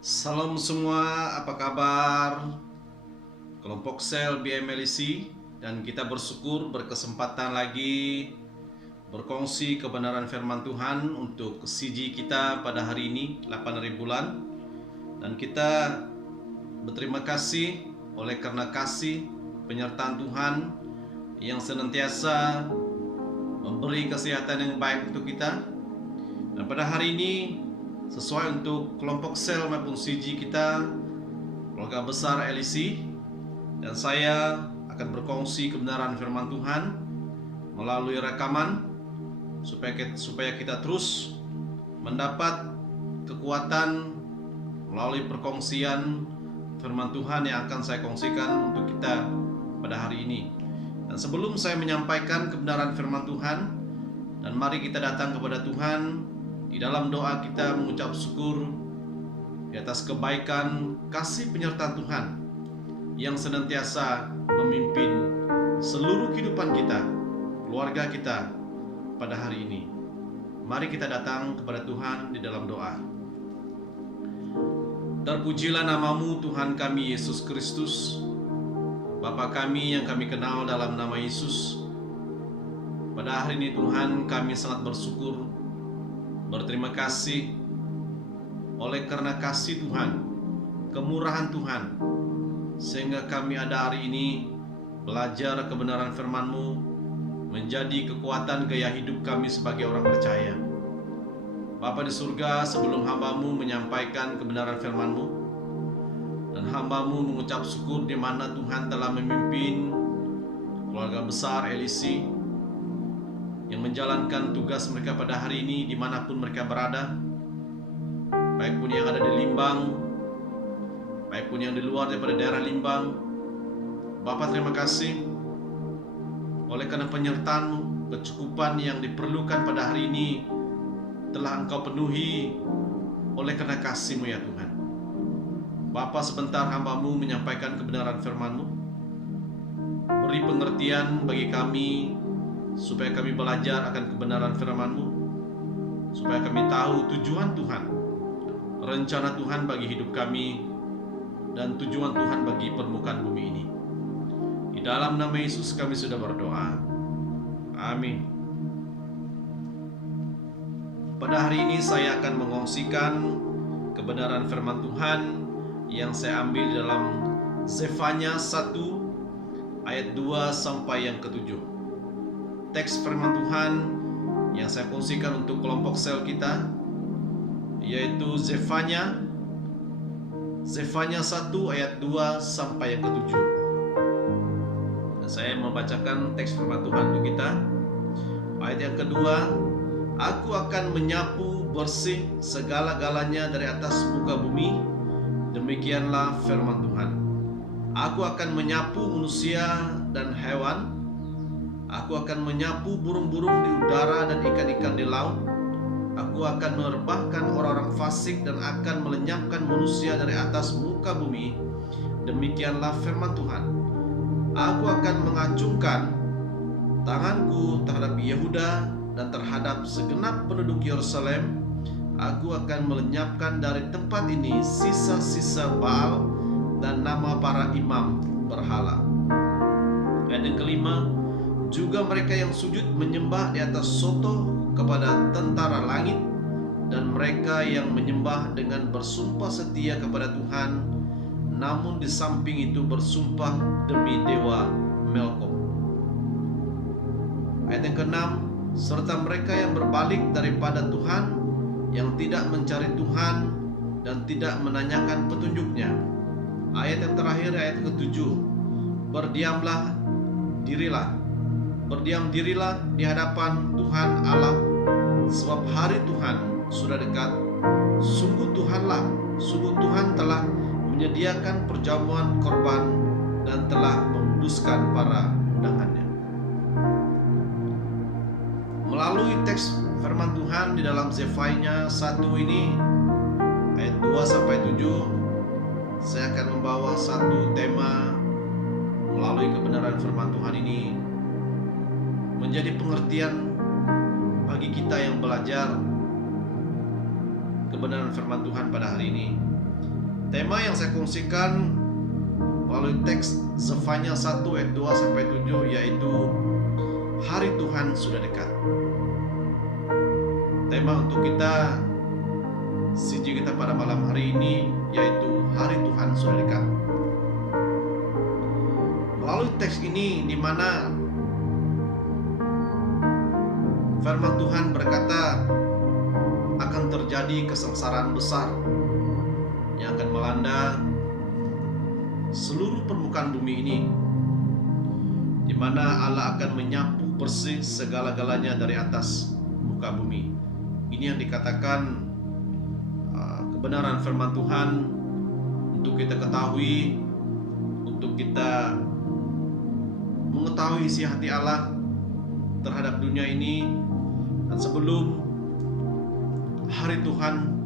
Salam semua, apa kabar? Kelompok sel BMLC, dan kita bersyukur berkesempatan lagi berkongsi kebenaran firman Tuhan untuk CG kita pada hari ini 8 hari bulan. Dan kita berterima kasih oleh karena kasih penyertaan Tuhan yang senantiasa memberi kesehatan yang baik untuk kita. Dan pada hari ini sesuai untuk kelompok sel maupun CG kita, keluarga besar LEC, dan saya akan berkongsi kebenaran firman Tuhan melalui rekaman supaya kita terus mendapat kekuatan melalui perkongsian firman Tuhan yang akan saya kongsikan untuk kita pada hari ini. Dan sebelum saya menyampaikan kebenaran firman Tuhan, dan mari kita datang kepada Tuhan di dalam doa, kita mengucap syukur di atas kebaikan kasih penyertaan Tuhan yang senantiasa memimpin seluruh kehidupan kita, keluarga kita pada hari ini. Mari kita datang kepada Tuhan di dalam doa. Terpujilah namamu Tuhan kami Yesus Kristus, Bapa kami yang kami kenal dalam nama Yesus. Pada hari ini Tuhan, kami sangat bersyukur, berterima kasih oleh karena kasih Tuhan, kemurahan Tuhan, sehingga kami ada hari ini belajar kebenaran firman-Mu menjadi kekuatan gaya hidup kami sebagai orang percaya. Bapa di surga, sebelum hamba-Mu menyampaikan kebenaran firman-Mu, dan hamba-Mu mengucap syukur di mana Tuhan telah memimpin keluarga besar LEC yang menjalankan tugas mereka pada hari ini dimanapun mereka berada, baik pun yang ada di Limbang, baik pun yang di luar daripada daerah Limbang. Bapa, terima kasih oleh karena penyertaan-Mu, kecukupan yang diperlukan pada hari ini telah Engkau penuhi oleh karena kasih-Mu ya Tuhan. Bapa, sebentar hamba-Mu menyampaikan kebenaran firman-Mu. Beri pengertian bagi kami supaya kami belajar akan kebenaran firman-Mu, supaya kami tahu tujuan Tuhan, rencana Tuhan bagi hidup kami, dan tujuan Tuhan bagi permukaan bumi ini. Di dalam nama Yesus kami sudah berdoa. Amin. Pada hari ini saya akan mengongsikan kebenaran firman Tuhan yang saya ambil dalam Zefanya 1 ayat 2 sampai yang ke-7. Teks firman Tuhan yang saya kongsikan untuk kelompok sel kita yaitu Zefanya 1 ayat 2 sampai yang ke-7. Dan saya membacakan teks firman Tuhan untuk kita. Ayat yang kedua, Aku akan menyapu bersih segala-galanya dari atas muka bumi. Demikianlah firman Tuhan. Aku akan menyapu manusia dan hewan. Aku akan menyapu burung-burung di udara dan ikan-ikan di laut. Aku akan merebahkan orang-orang fasik dan akan melenyapkan manusia dari atas muka bumi. Demikianlah firman Tuhan. Aku akan mengacungkan tanganku terhadap Yehuda dan terhadap segenap penduduk Yerusalem. Aku akan melenyapkan dari tempat ini sisa-sisa Baal dan nama para imam berhala. Ayat yang kelima, juga mereka yang sujud menyembah di atas soto kepada tentara langit, dan mereka yang menyembah dengan bersumpah setia kepada Tuhan, namun di samping itu bersumpah demi dewa Melkom. Ayat yang keenam, serta mereka yang berbalik daripada Tuhan, yang tidak mencari Tuhan dan tidak menanyakan petunjuknya. Ayat yang terakhir, ayat ke-7, berdiam dirilah di hadapan Tuhan Allah, sebab hari Tuhan sudah dekat. Sungguh Tuhan telah menyediakan perjamuan korban dan telah menguduskan para undangannya. Melalui teks firman Tuhan di dalam Zefanya 1 ini ayat 2 sampai 7, saya akan membawa satu tema melalui kebenaran firman Tuhan ini menjadi pengertian bagi kita yang belajar kebenaran firman Tuhan pada hari ini. Tema yang saya kongsikan melalui teks Zefanya 1 ayat 2 sampai 7 yaitu hari Tuhan sudah dekat. Tema untuk kita CJ kita pada malam hari ini yaitu hari Tuhan sudah dekat. Melalui teks ini di mana firman Tuhan berkata akan terjadi kesengsaraan besar yang akan melanda seluruh permukaan bumi ini, di mana Allah akan menyapu bersih segala-galanya dari atas muka bumi. Ini yang dikatakan kebenaran firman Tuhan untuk kita ketahui, untuk kita mengetahui isi hati Allah terhadap dunia ini. Dan sebelum hari Tuhan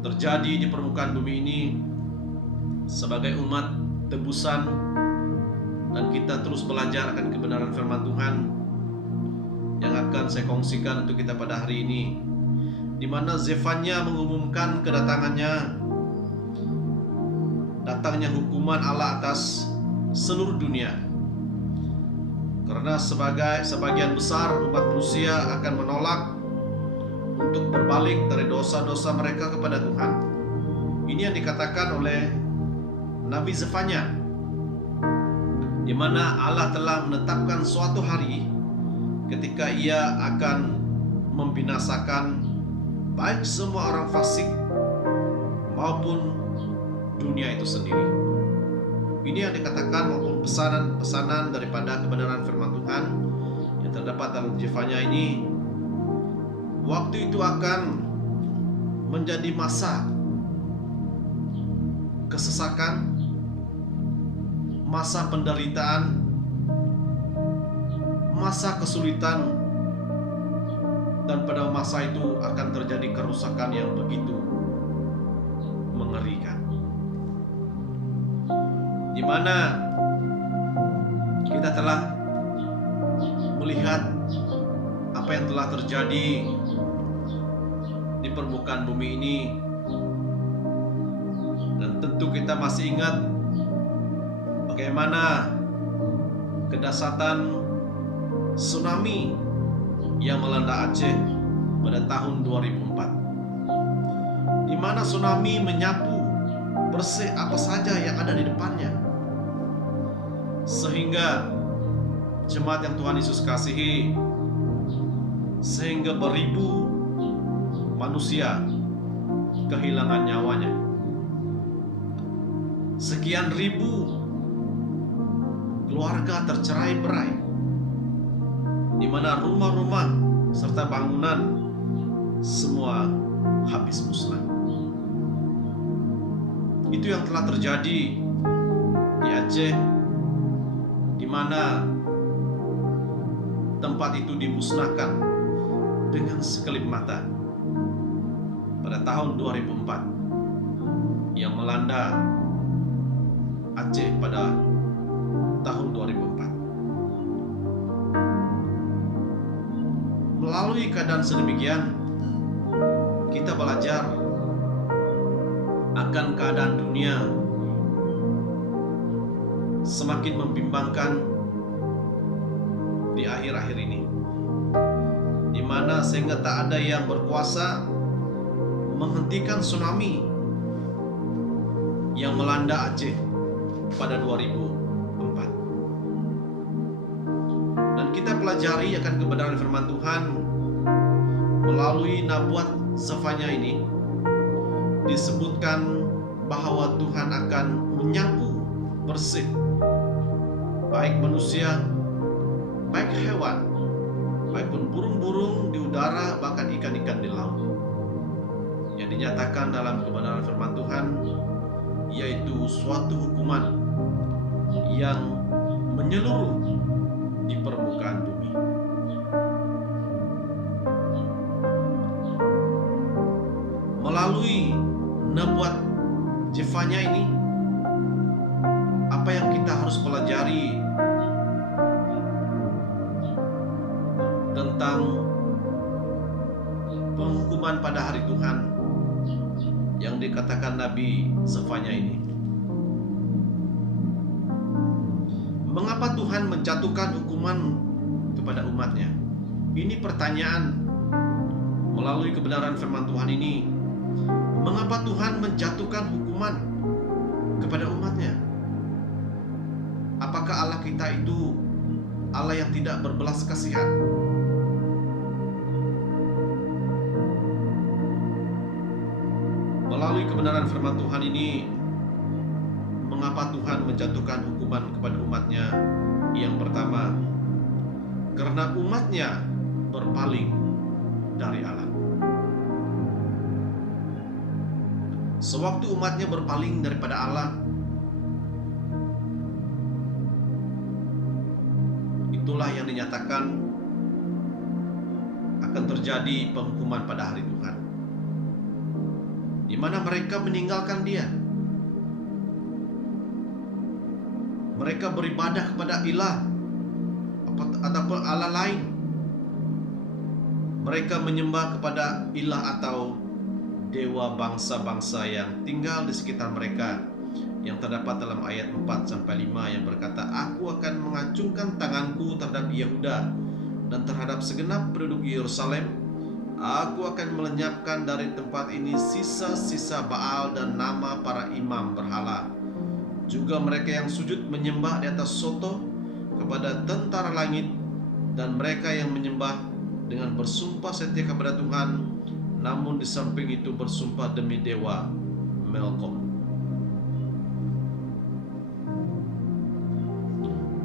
terjadi di permukaan bumi ini sebagai umat tebusan, dan kita terus belajar akan kebenaran firman Tuhan yang akan saya kongsikan untuk kita pada hari ini, di mana Zefanya mengumumkan datangnya hukuman Allah atas seluruh dunia, karena sebagian besar umat manusia akan menolak untuk berbalik dari dosa-dosa mereka kepada Tuhan. Ini yang dikatakan oleh Nabi Zefanya, di mana Allah telah menetapkan suatu hari ketika Ia akan membinasakan baik semua orang fasik maupun dunia itu sendiri. Ini yang dikatakan maupun pesanan daripada kebenaran firman Tuhan yang terdapat dalam Zefanya ini. Waktu itu akan menjadi masa kesesakan, masa penderitaan, masa kesulitan, dan pada masa itu akan terjadi kerusakan yang begitu mengerikan, di mana kita telah melihat apa yang telah terjadi di permukaan bumi ini, dan tentu kita masih ingat bagaimana kedahsyatan tsunami yang melanda Aceh pada tahun 2004, di mana tsunami menyapu bersih apa saja yang ada di depannya, sehingga jemaat yang Tuhan Yesus kasihi, sehingga beribu manusia kehilangan nyawanya. Sekian ribu keluarga tercerai-berai, di mana rumah-rumah serta bangunan semua habis musnah. Itu yang telah terjadi di Aceh, di mana tempat itu dimusnahkan dengan sekelip mata pada tahun 2004 yang melanda Aceh pada tahun 2004. Melalui keadaan sedemikian, kita belajar akan keadaan dunia semakin membimbangkan di akhir-akhir ini, di mana sehingga tak ada yang berkuasa menghentikan tsunami yang melanda Aceh pada 2004. Dan kita pelajari akan kebenaran firman Tuhan melalui nabuat Zefanya ini. Disebutkan bahwa Tuhan akan menyapu bersih baik manusia, baik hewan, baik pun burung-burung di udara, bahkan ikan-ikan di laut. Yang dinyatakan dalam kebenaran firman Tuhan yaitu suatu hukuman yang menyeluruh di permukaan bumi. Melalui nabuat Zefanya ini, apa yang kita harus pelajari tentang penghukuman pada hari Tuhan yang dikatakan Nabi Zefanya ini. Mengapa Tuhan menjatuhkan hukuman kepada umatnya? Ini pertanyaan melalui kebenaran firman Tuhan ini. Mengapa Tuhan menjatuhkan hukuman kepada umatnya? Apakah Allah kita itu Allah yang tidak berbelas kasihan? Melalui kebenaran firman Tuhan ini, mengapa Tuhan menjatuhkan hukuman kepada umatnya? Yang pertama, karena umatnya berpaling dari Allah. Sewaktu umatnya berpaling daripada Allah, itulah yang dinyatakan akan terjadi penghukuman pada hari Tuhan, di mana mereka meninggalkan Dia. Mereka beribadah kepada ilah ataupun Allah lain. Mereka menyembah kepada ilah atau dewa bangsa-bangsa yang tinggal di sekitar mereka, yang terdapat dalam ayat 4-5 yang berkata, "Aku akan mengacungkan tanganku terhadap Yehuda dan terhadap segenap penduduk Yerusalem. Aku akan melenyapkan dari tempat ini sisa-sisa Baal dan nama para imam berhala. Juga mereka yang sujud menyembah di atas soto kepada tentara langit, dan mereka yang menyembah dengan bersumpah setia kepada Tuhan, namun di samping itu bersumpah demi dewa Melkom."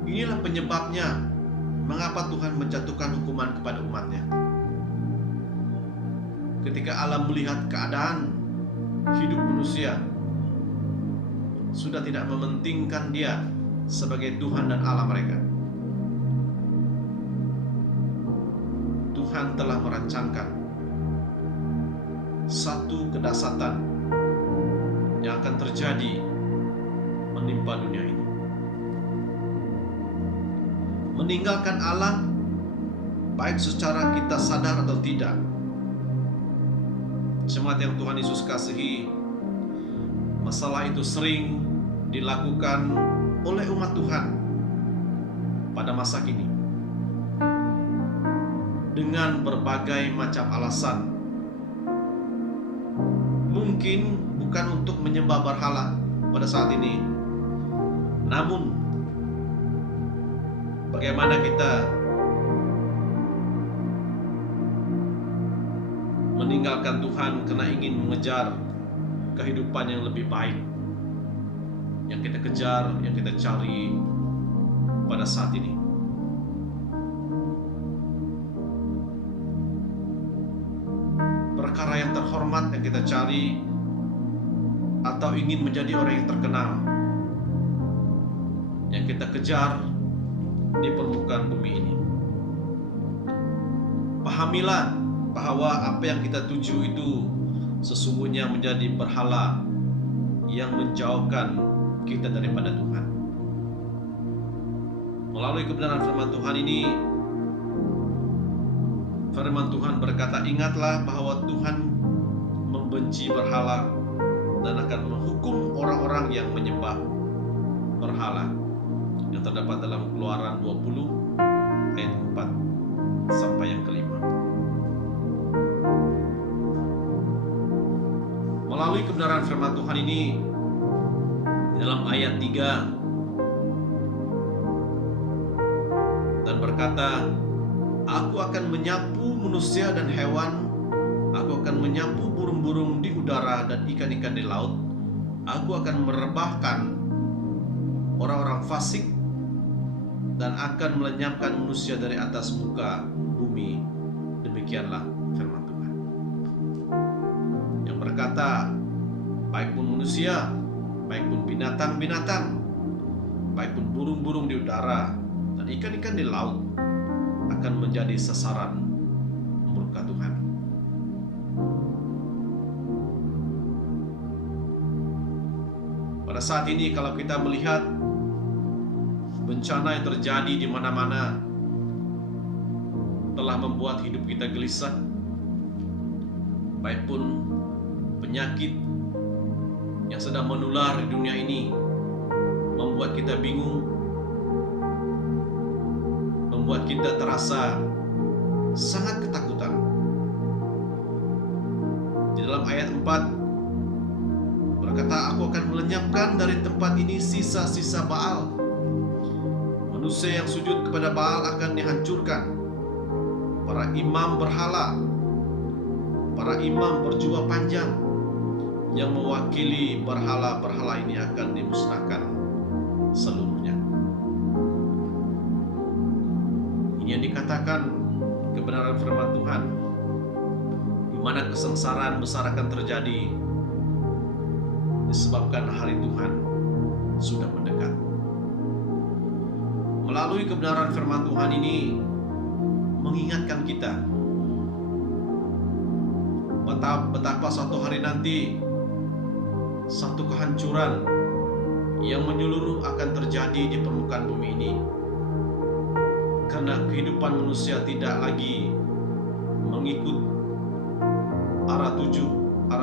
Inilah penyebabnya mengapa Tuhan menjatuhkan hukuman kepada umatnya. Ketika Allah melihat keadaan hidup manusia sudah tidak mementingkan Dia sebagai Tuhan dan Allah mereka, Tuhan telah merancangkan satu kedahsyatan yang akan terjadi menimpa dunia ini. Meninggalkan Allah, baik secara kita sadar atau tidak, jemaat yang Tuhan Yesus kasihi, masalah itu sering dilakukan oleh umat Tuhan pada masa kini dengan berbagai macam alasan. Mungkin bukan untuk menyembah berhala pada saat ini, namun bagaimana kita meninggalkan Tuhan karena ingin mengejar kehidupan yang lebih baik, yang kita kejar, yang kita cari pada saat ini. Perkara yang terhormat yang kita cari, atau ingin menjadi orang yang terkenal, yang kita kejar di permukaan bumi ini. Pahamilah bahwa apa yang kita tuju itu sesungguhnya menjadi berhala yang menjauhkan kita daripada Tuhan. Melalui kebenaran firman Tuhan ini, firman Tuhan berkata, "Ingatlah bahwa Tuhan membenci berhala dan akan menghukum orang-orang yang menyembah berhala," yang terdapat dalam Keluaran 20 ayat 4 sampai yang kelima. Melalui kebenaran firman Tuhan ini, dalam ayat 3 dan berkata, "Aku akan menyapu manusia dan hewan, aku akan menyapu burung-burung di udara dan ikan-ikan di laut, aku akan merebahkan orang-orang fasik dan akan melenyapkan manusia dari atas muka bumi." Demikianlah firman Tuhan yang berkata, baik pun manusia, baik pun binatang-binatang, baik pun burung-burung di udara dan ikan-ikan di laut akan menjadi sasaran murka Tuhan. Pada saat ini kalau kita melihat bencana yang terjadi di mana-mana telah membuat hidup kita gelisah, baik pun penyakit, yang sedang menular di dunia ini membuat kita bingung, membuat kita terasa sangat ketakutan. Di dalam ayat 4 berkata, aku akan melenyapkan dari tempat ini sisa-sisa Baal. Manusia yang sujud kepada Baal akan dihancurkan. Para imam berhala, para imam berjubah panjang yang mewakili berhala-berhala ini akan dimusnahkan seluruhnya. Ini yang dikatakan kebenaran firman Tuhan, di mana kesengsaraan besar akan terjadi disebabkan hari Tuhan sudah mendekat. Melalui kebenaran firman Tuhan ini mengingatkan kita betapa suatu hari nanti satu kehancuran yang menyeluruh akan terjadi di permukaan bumi ini, karena kehidupan manusia tidak lagi mengikut arah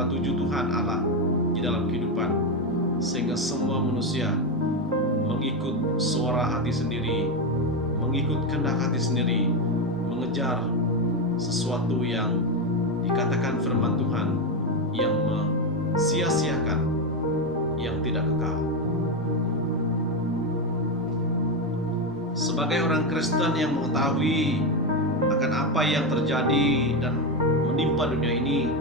tuju Tuhan Allah di dalam kehidupan, sehingga semua manusia mengikut suara hati sendiri, mengikut kehendak hati sendiri, mengejar sesuatu yang dikatakan firman Tuhan yang sia-siakan, yang tidak kekal. Sebagai orang Kristen yang mengetahui akan apa yang terjadi dan menimpa dunia ini,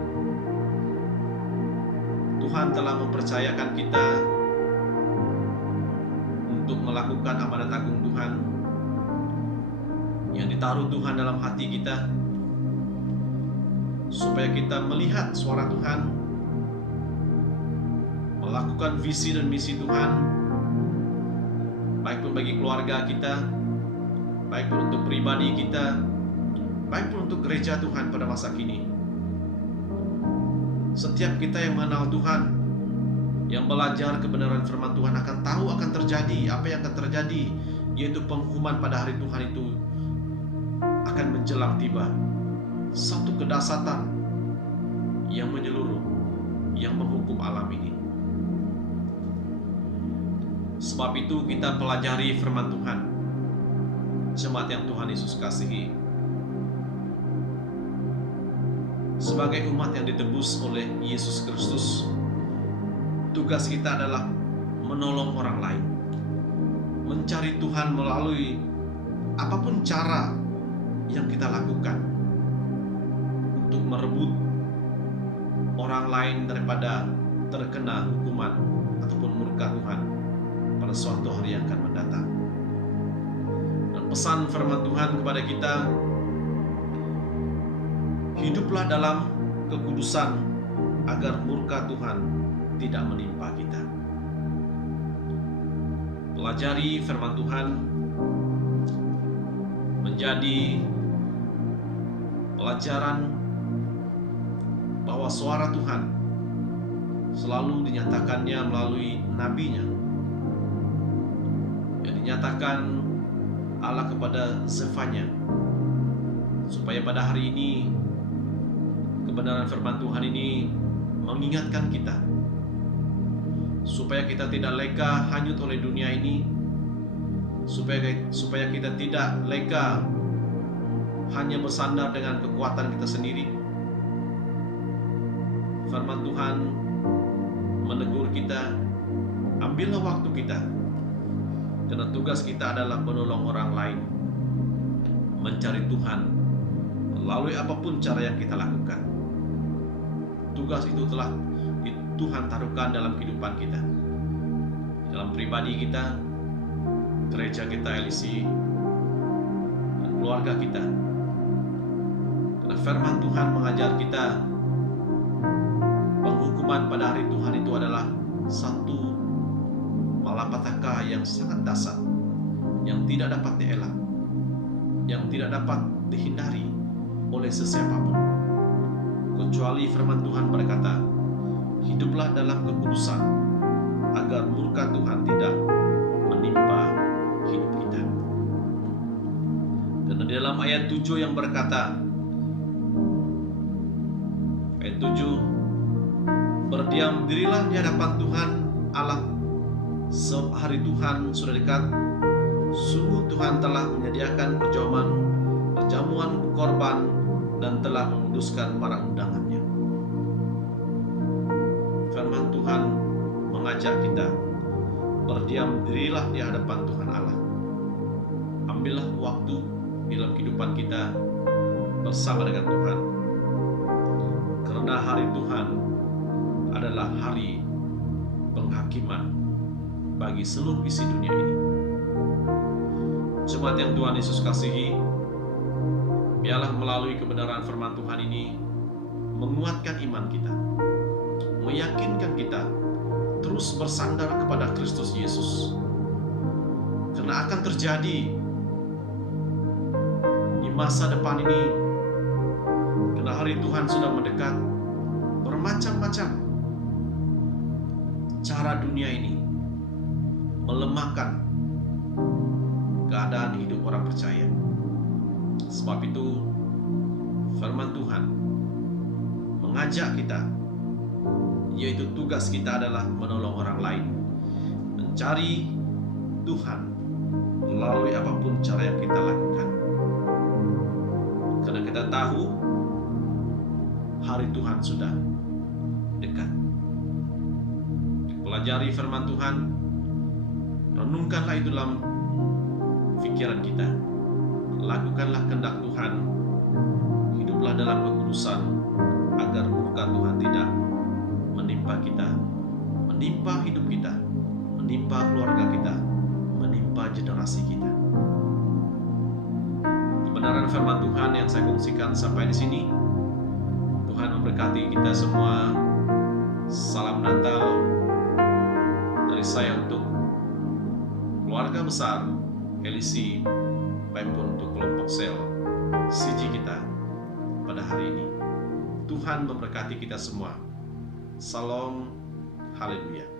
Tuhan telah mempercayakan kita untuk melakukan amanat agung Tuhan yang ditaruh Tuhan dalam hati kita, supaya kita melihat suara Tuhan, melakukan visi dan misi Tuhan, baik pun bagi keluarga kita, baik pun untuk pribadi kita, baik pun untuk gereja Tuhan pada masa kini. Setiap kita yang mengenal Tuhan, yang belajar kebenaran firman Tuhan, akan tahu akan terjadi apa yang akan terjadi, yaitu penghukuman pada hari Tuhan itu akan menjelang tiba. Satu kedahsyatan yang menyeluruh, yang menghukum alam ini. Sebab itu kita pelajari firman Tuhan, jemaat yang Tuhan Yesus kasihi. Sebagai umat yang ditebus oleh Yesus Kristus, tugas kita adalah menolong orang lain, mencari Tuhan melalui apapun cara yang kita lakukan untuk merebut orang lain daripada terkena hukuman ataupun murka Tuhan pada suatu hari yang akan mendatang. Dan pesan firman Tuhan kepada kita, hiduplah dalam kekudusan agar murka Tuhan tidak menimpa kita. Pelajari firman Tuhan menjadi pelajaran bahwa suara Tuhan selalu dinyatakannya melalui nabinya, yang dinyatakan Allah kepada Zefanya, supaya pada hari ini kebenaran firman Tuhan ini mengingatkan kita, supaya kita tidak leka hanyut oleh dunia ini, supaya kita tidak leka hanya bersandar dengan kekuatan kita sendiri. Firman Tuhan menegur kita, ambillah waktu kita, karena tugas kita adalah menolong orang lain, mencari Tuhan melalui apapun cara yang kita lakukan. Tugas itu telah Tuhan taruhkan dalam kehidupan kita, dalam pribadi kita, gereja kita LC, dan keluarga kita. Karena firman Tuhan mengajar kita, penghukuman pada hari Tuhan itu adalah satu malapetaka yang sangat dahsyat, yang tidak dapat dielak, yang tidak dapat dihindari oleh sesiapapun, kecuali firman Tuhan berkata, hiduplah dalam kekudusan agar murka Tuhan tidak menimpa hidup kita. Dan di dalam ayat 7 yang berkata, ayat 7, Berdiam dirilah di hadapan Tuhan Allah, sebab hari Tuhan sudah dekat. Sungguh Tuhan telah menyediakan perjamuan korban dan telah menguduskan para undangannya. Firman Tuhan mengajak kita, berdiam dirilah di hadapan Tuhan Allah. Ambillah waktu dalam kehidupan kita bersama dengan Tuhan, karena hari Tuhan adalah hari penghakiman bagi seluruh isi dunia ini. Jemaat yang Tuhan Yesus kasihi, biarlah melalui kebenaran firman Tuhan ini menguatkan iman kita, meyakinkan kita terus bersandar kepada Kristus Yesus. Karena akan terjadi di masa depan ini, karena hari Tuhan sudah mendekat, bermacam-macam cara dunia ini melemahkan keadaan hidup orang percaya. Sebab itu firman Tuhan mengajak kita, yaitu tugas kita adalah menolong orang lain, mencari Tuhan melalui apapun cara yang kita lakukan. Karena kita tahu hari Tuhan sudah dekat. Pelajari firman Tuhan, renungkanlah itu dalam pikiran kita, lakukanlah kehendak Tuhan, hiduplah dalam kekudusan, agar murka Tuhan tidak menimpa kita, menimpa hidup kita, menimpa keluarga kita, menimpa generasi kita. Kebenaran firman Tuhan yang saya kongsikan sampai di sini. Tuhan memberkati kita semua. Salam Natal dari saya untuk keluarga besar LC, maupun untuk kelompok sel CG kita pada hari ini. Tuhan memberkati kita semua. Salam, haleluya.